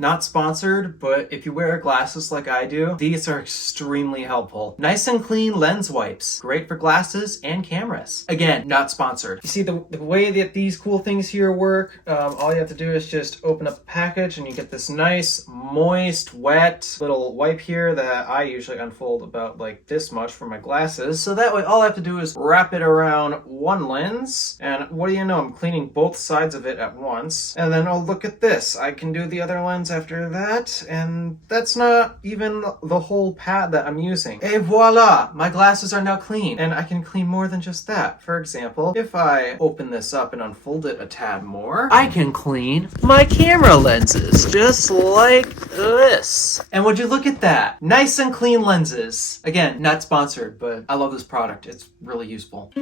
Not sponsored, but if you wear glasses like I do, these are extremely helpful. Nice and clean lens wipes. Great for glasses and cameras. Again, not sponsored. You see the way that these cool things here work, all you have to do is just open up the package and you get this nice, moist, wet little wipe here that I usually unfold about like this much for my glasses. So that way all I have to do is wrap it around one lens, and what do you know, I'm cleaning both sides of it at once. And then, oh, look at this. I can do the other lens after that, and that's not even the whole pad that I'm using. Et voila! My glasses are now clean, and I can clean more than just that. For example, if I open this up and unfold it a tad more, I can clean my camera lenses, just like this. And would you look at that? Nice and clean lenses. Again, not sponsored, but I love this product. It's really useful.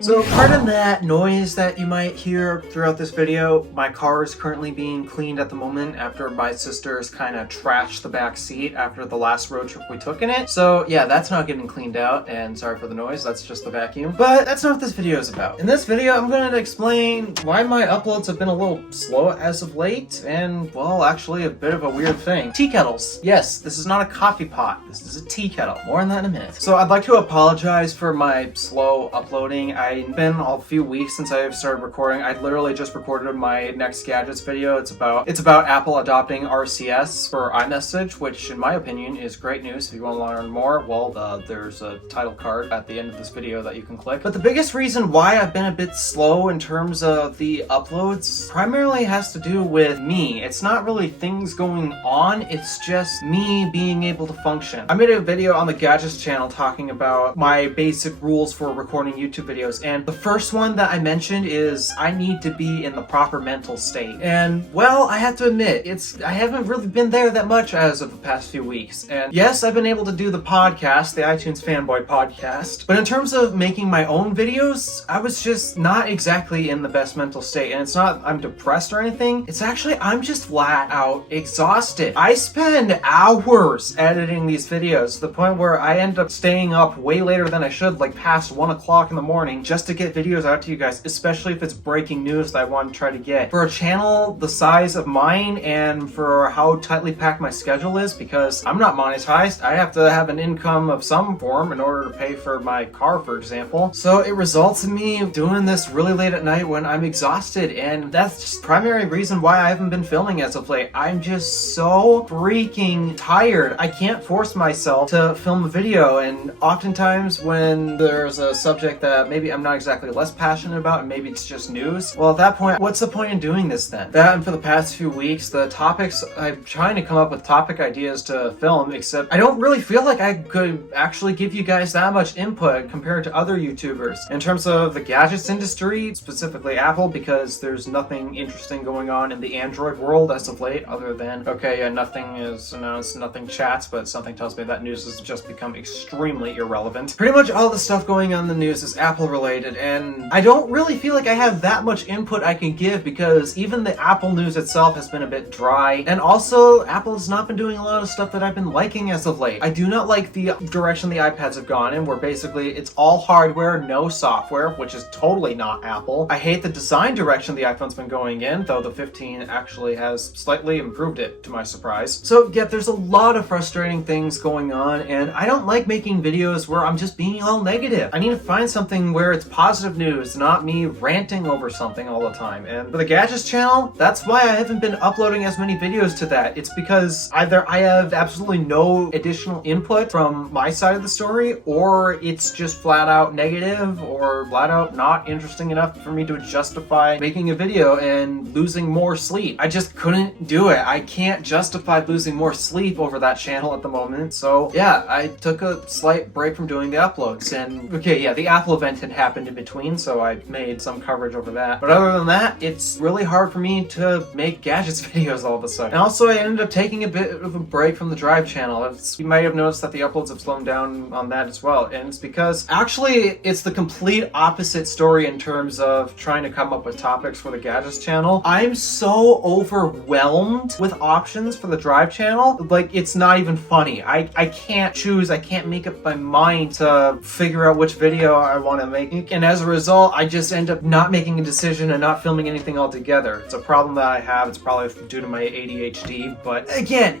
So pardon that noise that you might hear throughout this video. My car is currently being cleaned at the moment after my sisters kind of trashed the back seat after the last road trip we took in it. So yeah, that's not getting cleaned out, and sorry for the noise, that's just the vacuum. But that's not what this video is about. In this video, I'm going to explain why my uploads have been a little slow as of late, and well, actually a bit of a weird thing. Tea kettles. Yes, this is not a coffee pot, this is a tea kettle. More on that in a minute. So I'd like to apologize for my slow uploading. It's been a few weeks since I've started recording. I literally just recorded my next gadgets video. It's about Apple adopting RCS for iMessage, which in my opinion is great news. If you want to learn more, well, there's a title card at the end of this video that you can click. But the biggest reason why I've been a bit slow in terms of the uploads primarily has to do with me. It's not really things going on, it's just me being able to function. I made a video on the Gadgets channel talking about my basic rules for recording YouTube videos, and the first one that I mentioned is I need to be in the proper mental state. And well, I have to admit, I haven't really been there that much as of the past few weeks. And yes, I've been able to do the podcast, the iTunes Fanboy podcast, but in terms of making my own videos, I was just not exactly in the best mental state. And it's not I'm depressed or anything, it's actually I'm just flat out exhausted. I spend hours editing these videos to the point where I end up staying up way later than I should, like past 1 o'clock in the morning, just to get videos out to you guys, especially if it's breaking news that I want to try to get. For a channel the size of mine and for how tightly packed my schedule is, because I'm not monetized, I have to have an income of some form in order to pay for my car, for example. So it results in me doing this really late at night when I'm exhausted, and that's just the primary reason why I haven't been filming as of late. I'm just so freaking tired. I can't force myself to film a video, and oftentimes when there's a subject that maybe I'm not exactly less passionate about and maybe it's just news, well, at that point, what's the point in doing this then? That, and for the past few weeks, the topics, I'm trying to come up with topic ideas to film, except I don't really feel like I could actually give you guys that much input compared to other YouTubers. In terms of the gadgets industry, specifically Apple, because there's nothing interesting going on in the Android world as of late, other than, okay, yeah, nothing is announced, nothing chats, but something tells me that news has just become extremely irrelevant. Pretty much all the stuff going on in the news is Apple related, and I don't really feel like I have that much input I can give, because even the Apple news itself has been a bit dry, and also Apple has not been doing a lot of stuff that I've been liking as of late. I do not like the direction the iPads have gone in, where basically it's all hardware, no software, which is totally not Apple. I hate the design direction the iPhone's been going in, though the 15 actually has slightly improved it, to my surprise. So yeah, there's a lot of frustrating things going on, and I don't like making videos where I'm just being all negative. I need to find something where it's positive news, not me ranting over something all the time. And for the Gadgets channel, that's why I haven't been uploading as many videos to that. It's because either I have absolutely no additional input from my side of the story, or it's just flat out negative, or flat out not interesting enough for me to justify making a video and losing more sleep. I just couldn't do it. I can't justify losing more sleep over that channel at the moment. So yeah, I took a slight break from doing the uploads. And okay, yeah, the Apple event had happened in between, so I made some coverage over that. But other than that, it's really hard for me to make gadgets videos all of a sudden. And also, I ended up taking a bit of a break from the Drive channel. You might have noticed that the uploads have slowed down on that as well. And it's because, actually, it's the complete opposite story in terms of trying to come up with topics for the Gadgets channel. I'm so overwhelmed with options for the Drive channel. Like, it's not even funny. I can't choose, I can't make up my mind to figure out which video I want to make week, and as a result, I just end up not making a decision and not filming anything altogether. It's a problem that I have. It's probably due to my ADHD, but again,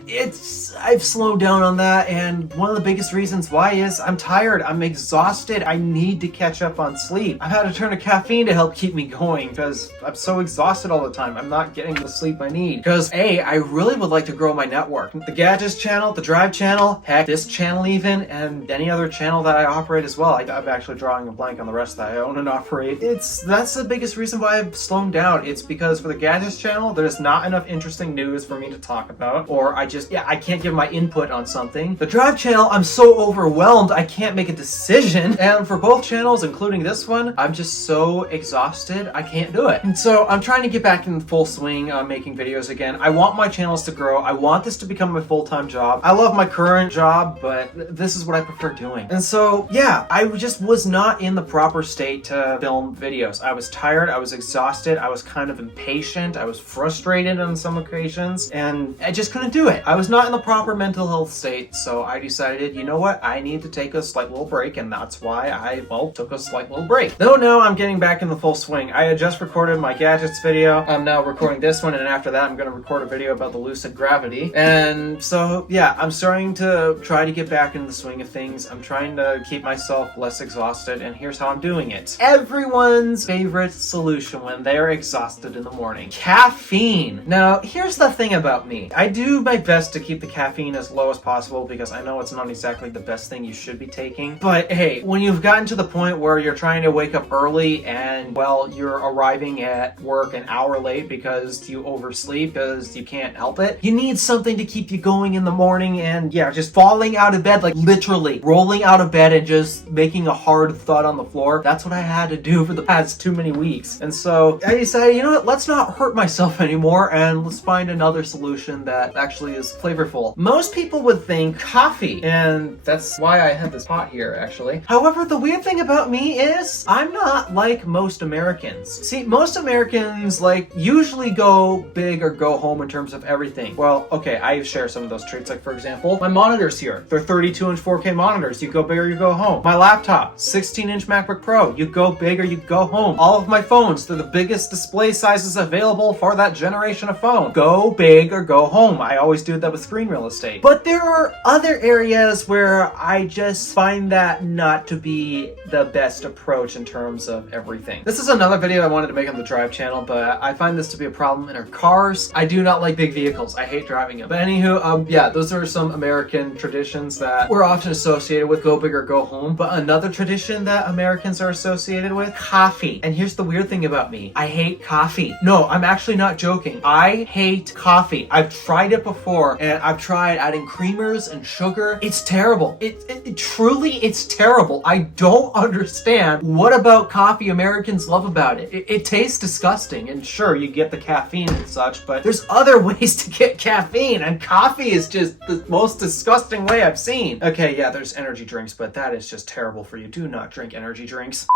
I've slowed down on that, and one of the biggest reasons why is I'm tired, I'm exhausted, I need to catch up on sleep. I've had to turn to caffeine to help keep me going because I'm so exhausted all the time. I'm not getting the sleep I need. Because I really would like to grow my network. The Gadgets channel, the Drive channel, heck, this channel even, and any other channel that I operate as well. I'm actually drawing a blank on the rest that I own and operate. That's the biggest reason why I've slowed down. It's because for the Gadgets channel, there's not enough interesting news for me to talk about, or I can't give my input on something. The Drive channel, I'm so overwhelmed, I can't make a decision. And for both channels, including this one, I'm just so exhausted, I can't do it. And so I'm trying to get back in full swing on making videos again. I want my channels to grow. I want this to become my full-time job. I love my current job, but this is what I prefer doing. And so, yeah, I just was not in the proper state to film videos. I was tired, I was exhausted, I was kind of impatient, I was frustrated on some occasions, and I just couldn't do it. I was not in the proper mental health state, so I decided, you know what, I need to take a slight little break, and that's why I, took a slight little break. Though now I'm getting back in the full swing. I had just recorded my Gadgets video. I'm now recording this one, and after that I'm going to record a video about the lucid gravity. And so, yeah, I'm starting to try to get back in the swing of things. I'm trying to keep myself less exhausted, and here's how I'm doing it. Everyone's favorite solution when they're exhausted in the morning. Caffeine. Now, here's the thing about me. I do my best to keep the caffeine as low as possible because I know it's not exactly the best thing you should be taking. But hey, when you've gotten to the point where you're trying to wake up early and, well, you're arriving at work an hour late because you oversleep because you can't help it, you need something to keep you going in the morning. And yeah, just falling out of bed, like literally rolling out of bed and just making a hard thud on the floor. That's what I had to do for the past too many weeks. And so I decided, you know what, let's not hurt myself anymore and let's find another solution that actually is flavorful. Most people would think coffee, and that's why I have this pot here actually. However, the weird thing about me is I'm not like most Americans. See, most Americans usually go big or go home in terms of everything. Well, okay, I share some of those traits. Like for example, my monitors here, they're 32-inch 4K monitors. You go big or you go home. My laptop, 16-inch MacBook Pro, you go big or you go home. All of my phones, they're the biggest display sizes available for that generation of phone. Go big or go home. I always do that with screen real estate. But there are other areas where I just find that not to be the best approach in terms of everything. This is another video I wanted to make on the Drive channel, but I find this to be a problem in our cars. I do not like big vehicles. I hate driving them. But anywho, yeah, those are some American traditions that we're often associated with, go big or go home. But another tradition that Americans are associated with, coffee. And here's the weird thing about me. I hate coffee. No, I'm actually not joking. I hate coffee. I've tried it before, and I've tried adding creamers and sugar. It's terrible. It truly, it's terrible. I don't understand what about coffee Americans love about it. It tastes disgusting, and sure, you get the caffeine and such, but there's other ways to get caffeine, and coffee is just the most disgusting way I've seen. Okay, yeah, there's energy drinks, but that is just terrible for you. Do not drink energy drinks.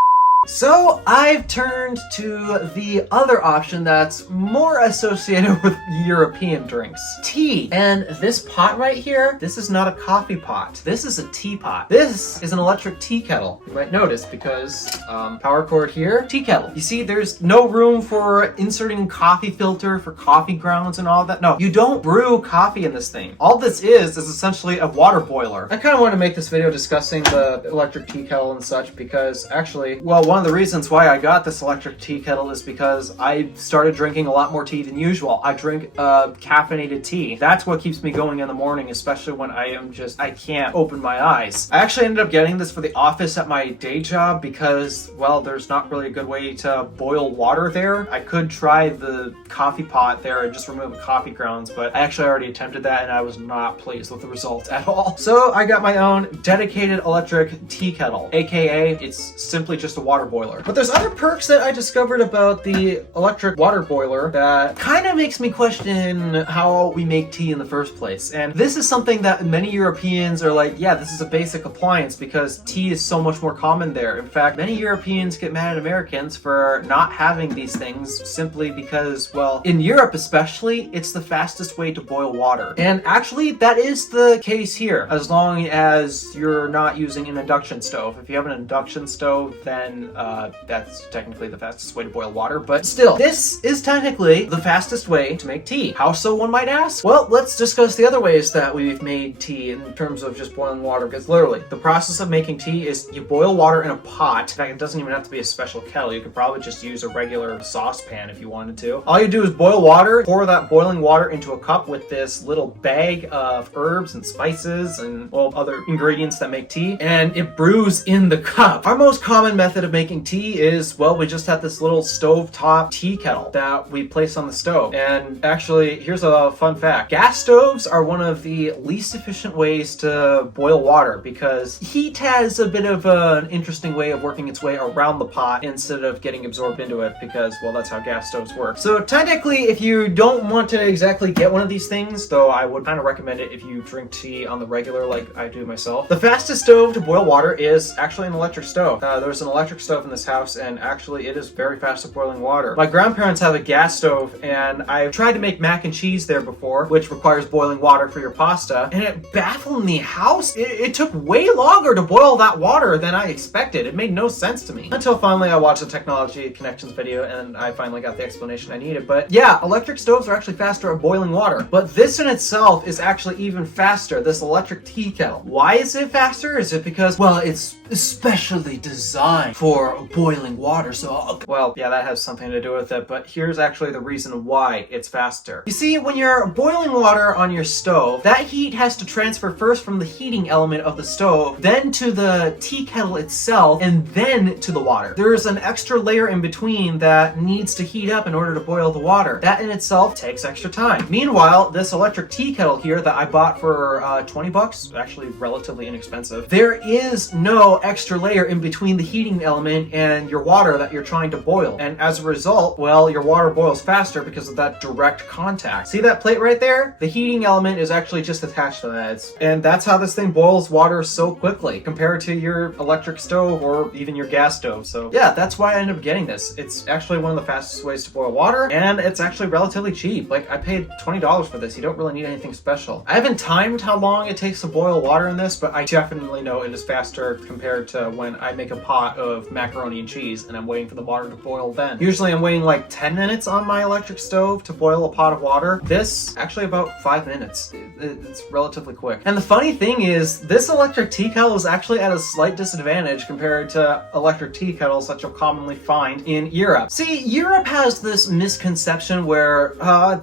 So I've turned to the other option that's more associated with European drinks. Tea. And this pot right here, this is not a coffee pot. This is a teapot. This is an electric tea kettle. You might notice because power cord here, tea kettle. You see, there's no room for inserting coffee filter for coffee grounds and all that. No, you don't brew coffee in this thing. All this is essentially a water boiler. I kind of want to make this video discussing the electric tea kettle and such because actually, well, one of the reasons why I got this electric tea kettle is because I started drinking a lot more tea than usual. I drink caffeinated tea. That's what keeps me going in the morning, especially when I can't open my eyes. I actually ended up getting this for the office at my day job because, well, there's not really a good way to boil water there. I could try the coffee pot there and just remove the coffee grounds, but I actually already attempted that and I was not pleased with the results at all. So I got my own dedicated electric tea kettle, aka it's simply just a water boiler. But there's other perks that I discovered about the electric water boiler that kind of makes me question how we make tea in the first place. And this is something that many Europeans are like, yeah, this is a basic appliance because tea is so much more common there. In fact, many Europeans get mad at Americans for not having these things simply because, well, in Europe especially, it's the fastest way to boil water. And actually, that is the case here, as long as you're not using an induction stove. If you have an induction stove, then then that's technically the fastest way to boil water. But still, this is technically the fastest way to make tea. How so, one might ask? Well, let's discuss the other ways that we've made tea in terms of just boiling water, because literally, the process of making tea is you boil water in a pot. In fact, it doesn't even have to be a special kettle. You could probably just use a regular saucepan if you wanted to. All you do is boil water, pour that boiling water into a cup with this little bag of herbs and spices and, well, other ingredients that make tea, and it brews in the cup. Our most common method of making tea is, well, we just have this little stovetop tea kettle that we place on the stove. And actually, here's a fun fact. Gas stoves are one of the least efficient ways to boil water because heat has a bit of an interesting way of working its way around the pot instead of getting absorbed into it because, well, that's how gas stoves work. So technically, if you don't want to exactly get one of these things, though I would kind of recommend it if you drink tea on the regular like I do myself, the fastest stove to boil water is actually an electric stove. There's an electric stove in this house, and actually it is very fast at boiling water. My grandparents have a gas stove, and I've tried to make mac and cheese there before, which requires boiling water for your pasta, and it baffled me how it took way longer to boil that water than I expected. It made no sense to me. Until finally I watched a technology connections video, and I finally got the explanation I needed. But yeah, electric stoves are actually faster at boiling water. But this in itself is actually even faster, this electric tea kettle. Why is it faster? Is it because, well, it's especially designed for boiling water, so... Well, yeah, that has something to do with it, but here's actually the reason why it's faster. You see, when you're boiling water on your stove, that heat has to transfer first from the heating element of the stove, then to the tea kettle itself, and then to the water. There's an extra layer in between that needs to heat up in order to boil the water. That in itself takes extra time. Meanwhile, this electric tea kettle here that I bought for 20 bucks, actually relatively inexpensive, there is no extra layer in between the heating element and your water that you're trying to boil. And as a result, well, your water boils faster because of that direct contact. See that plate right there? The heating element is actually just attached to that. And that's how this thing boils water so quickly compared to your electric stove or even your gas stove. So yeah, that's why I ended up getting this. It's actually one of the fastest ways to boil water, and it's actually relatively cheap. Like, I paid $20 for this. You don't really need anything special. I haven't timed how long it takes to boil water in this, but I definitely know it is faster compared to when I make a pot of macaroni and cheese and I'm waiting for the water to boil then. Usually I'm waiting like 10 minutes on my electric stove to boil a pot of water. This, actually about 5 minutes. It's relatively quick. And the funny thing is, this electric tea kettle is actually at a slight disadvantage compared to electric tea kettles that you'll commonly find in Europe. See, Europe has this misconception where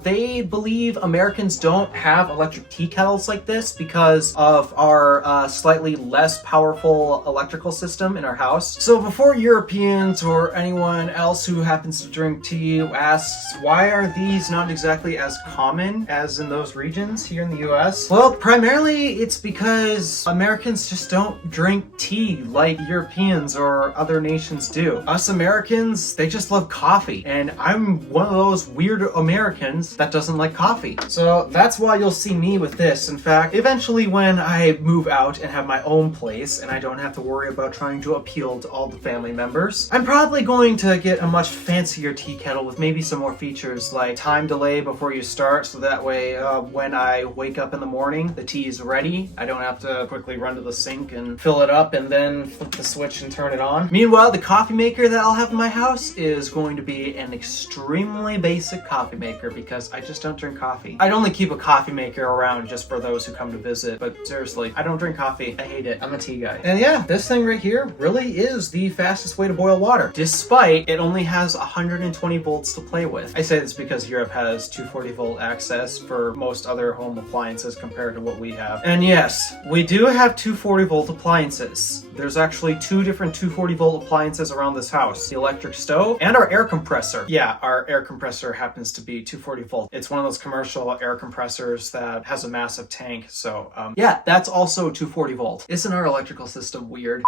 they believe Americans don't have electric tea kettles like this because of our slightly less powerful electrical system in our house. So before Europeans or anyone else who happens to drink tea asks, why are these not exactly as common as in those regions here in the US? Well, primarily it's because Americans just don't drink tea like Europeans or other nations do. Us Americans, they just love coffee, and I'm one of those weird Americans that doesn't like coffee. So that's why you'll see me with this. In fact, eventually when I move out and have my own place and I don't have to worry about trying to appeal to all the family members, I'm probably going to get a much fancier tea kettle with maybe some more features like time delay before you start, so that way when I wake up in the morning, the tea is ready. I don't have to quickly run to the sink and fill it up and then flip the switch and turn it on. Meanwhile, the coffee maker that I'll have in my house is going to be an extremely basic coffee maker because I just don't drink coffee. I'd only keep a coffee maker around just for those who come to visit, but seriously, I don't drink coffee. I hate it. I'm a tea guy. And yeah, this thing right here really is the fastest way to boil water, despite it only has 120 volts to play with. I say this because Europe has 240 volt access for most other home appliances compared to what we have. And yes, we do have 240 volt appliances. There's actually two different 240 volt appliances around this house. The electric stove and our air compressor. Yeah, our air compressor happens to be 240 volt. It's one of those commercial air compressors that has a massive tank. So yeah, that's also 240 volt. Isn't our electrical system weird?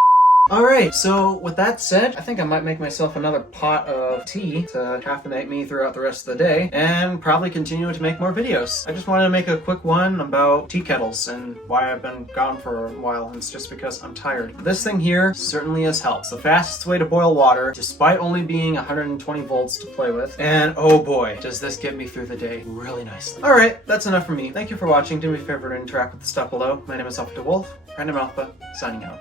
Alright, so with that said, I think I might make myself another pot of tea to caffeinate me throughout the rest of the day, and probably continue to make more videos. I just wanted to make a quick one about tea kettles and why I've been gone for a while, and it's just because I'm tired. This thing here certainly has helped. It's the fastest way to boil water, despite only being 120 volts to play with, and oh boy, does this get me through the day really nicely. Alright, that's enough from me. Thank you for watching. Do me a favor to interact with the stuff below. My name is Alpha DeWolf, Random Alpha, signing out.